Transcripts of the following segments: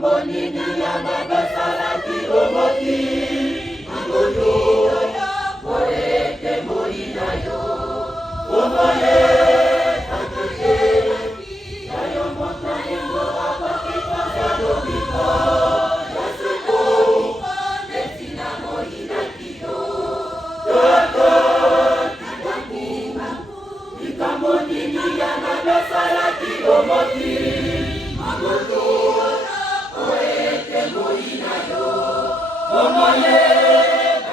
Bonini Yamada Salati Omoti Amoyo Moete Moina Yo Omoye Akeke Yayo Mota Yendo Apaki Pasado Biko Yaseko Netina Moina Kiyo Toto Tibanima Bonini Yamada Salati Omoti Amoyo Moete Moina Yo Omoye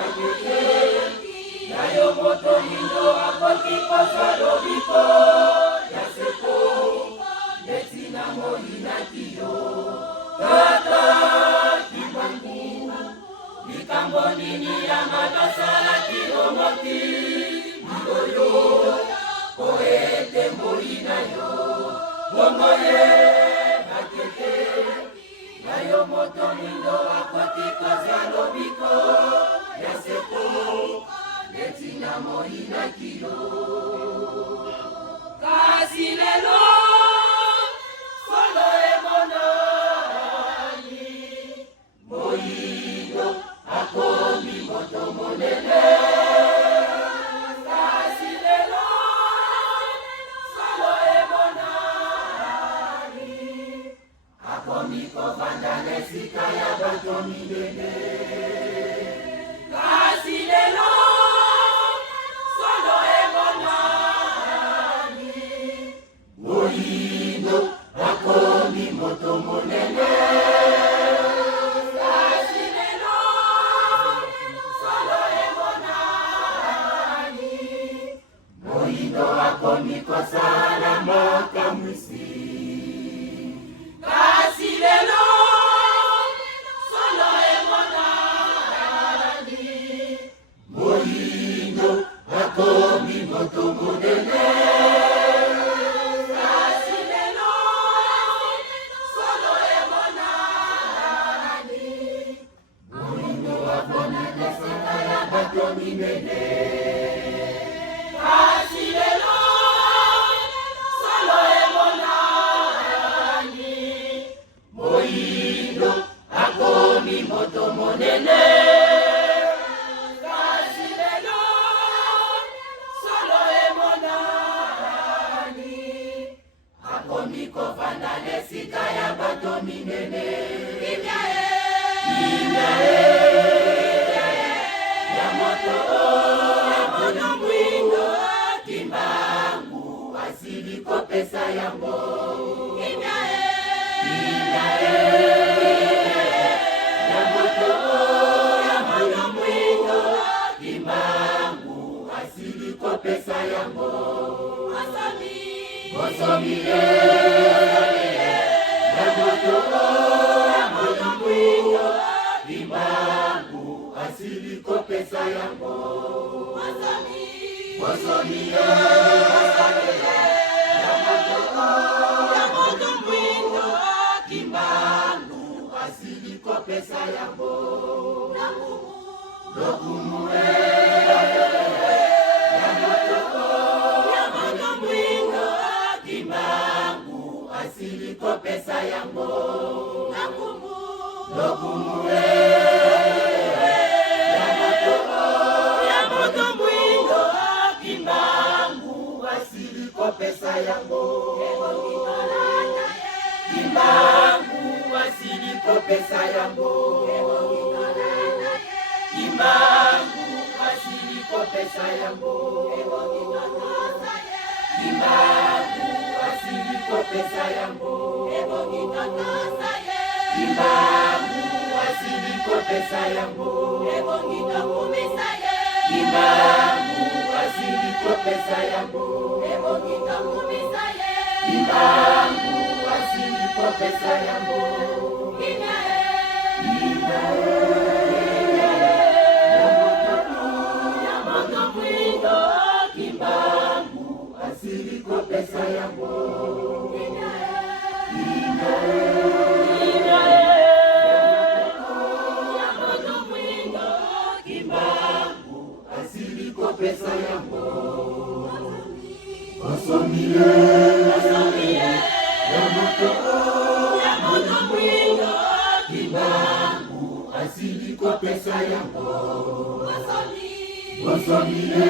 Akeke Yayo Moto Hindo Apaki Pasado Biko Yaseko Netina Moina Kiyo Tata Kibangu Bonini Yamada Salati Omoti Amoyo Moete Moina Yo Omoye Akeke Yayo Moto Hindo Apaki Pasado Biko Yaseko Netina Moina Kiyo Kasi lelo Solo Emonani Moido Akomi Moto Monene Kasi lelo Solo Emonani Akomi Kovandane Sikaya Batomi Dene Kasi lelo Solo Emonani Moido Akomi Moto Monene Kasi lelo Solo Emonani Moido Akomi Kosala Makamwisi Kasi lelo Solo Emonani Moido Akomi Moto Monene Kasi lelo Solo Emonani Moido Akomi Kosala Batomi Nene Kasi lelo Solo Emonani Moido Akomi Moto Monene Kasi lelo Solo Emonani Akomi Kovandane Sikaya Batomi Nene Yamoto Mwindo Kimbangu Asili Kopesa Yambo Yamoto Mwindo Kimbangu Asili Kopesa Yambo Bosomi Yamoto Mwindo Kimbangu Asili Kopesa Yambo Bosomi Yamoto Mwindo Kimbangu Asili Kopesa Yambo Lokumu Yamoto Mwindo Kimbangu Asili Kopesa Yambo Lokumu Yamoto Mwindo Kimbangu Asili Kopesa Yambo Kimbangu Asili Kopesa Yambo Kimbangu Asili Kopesa Yambo Kimbangu Asili Kopesa Yambo Kimbangu Asili Kopesa Yambo Kimbangu Asili Kopesa Yambo Kimbangu Asili Kopesa Yambo Yamoto Mwindo Kimbangu Asili Kopesa Yambo Yamoto Mwindo Kimbangu Asili Kopesa Yambo Bosomiye Yamoto Mwindo yango. Bosomie